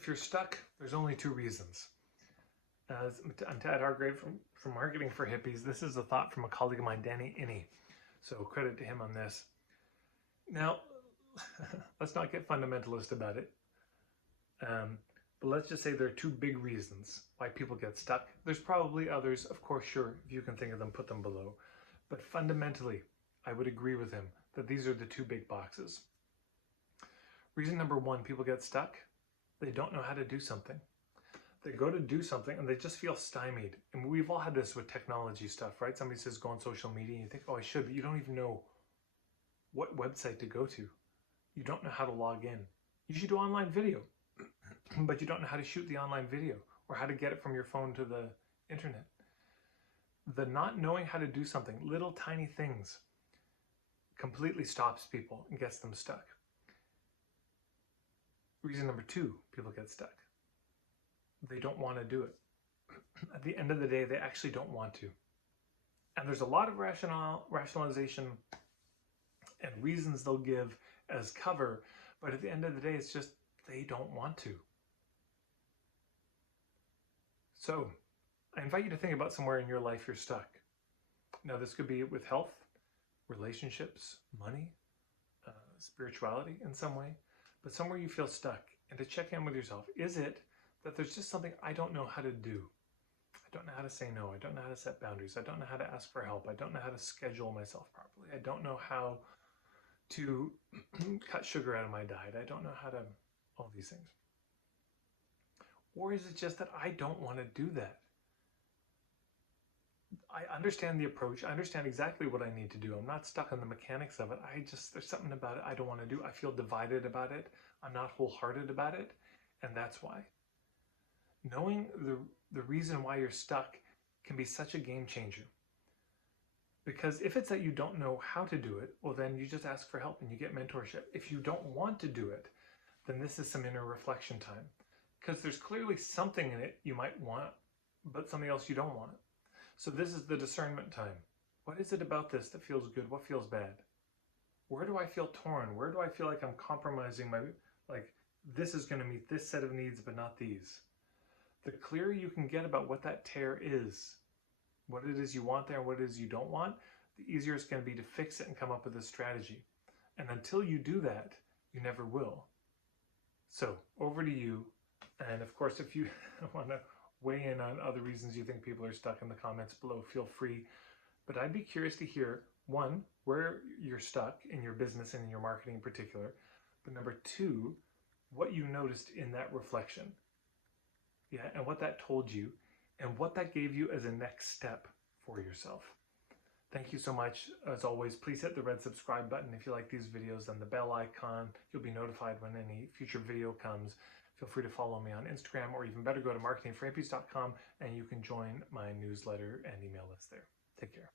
If you're stuck, there's only two reasons. I'm Tad Hargrave from Marketing for Hippies. This is a thought from a colleague of mine, Danny Inney. So credit to him on this. Now, let's not get fundamentalist about it. But let's just say there are two big reasons why people get stuck. There's probably others, of course, sure, if you can think of them, put them below. But fundamentally, I would agree with him that these are the two big boxes. Reason number one, people get stuck. They don't know how to do something. They go to do something and they just feel stymied. And we've all had this with technology stuff, right? Somebody says go on social media and you think, oh, I should, but you don't even know what website to go to. You don't know how to log in. You should do online video, but you don't know how to shoot the online video or how to get it from your phone to the internet. The not knowing how to do something, little tiny things, completely stops people and gets them stuck. Reason number two, people get stuck. They don't want to do it. At the end of the day, they actually don't want to. And there's a lot of rationalization and reasons they'll give as cover, but at the end of the day, it's just they don't want to. So I invite you to think about somewhere in your life you're stuck. Now, this could be with health, relationships, money, spirituality in some way, but somewhere you feel stuck, and to check in with yourself. Is it that there's just something I don't know how to do? I don't know how to say no. I don't know how to set boundaries. I don't know how to ask for help. I don't know how to schedule myself properly. I don't know how to cut sugar out of my diet. I don't know how to, all these things. Or is it just that I don't want to do that? I understand the approach. I understand exactly what I need to do. I'm not stuck on the mechanics of it. There's something about it I don't want to do. I feel divided about it. I'm not wholehearted about it. And that's why. Knowing the reason why you're stuck can be such a game changer. Because if it's that you don't know how to do it, well, then you just ask for help and you get mentorship. If you don't want to do it, then this is some inner reflection time. Because there's clearly something in it you might want, but something else you don't want. So this is the discernment time. What is it about this that feels good? What feels bad? Where do I feel torn? Where do I feel like I'm compromising this is going to meet this set of needs, but not these? The clearer you can get about what that tear is, what it is you want there and what it is you don't want, the easier it's going to be to fix it and come up with a strategy. And until you do that, you never will. So over to you. And of course, if you want to weigh in on other reasons you think people are stuck in the comments below, feel free. But I'd be curious to hear, one, where you're stuck in your business and in your marketing in particular. But number two, what you noticed in that reflection. Yeah, and what that told you and what that gave you as a next step for yourself. Thank you so much. As always, please hit the red subscribe button if you like these videos and the bell icon. You'll be notified when any future video comes. Feel free to follow me on Instagram, or even better, go to marketingforhippies.com and you can join my newsletter and email list there. Take care.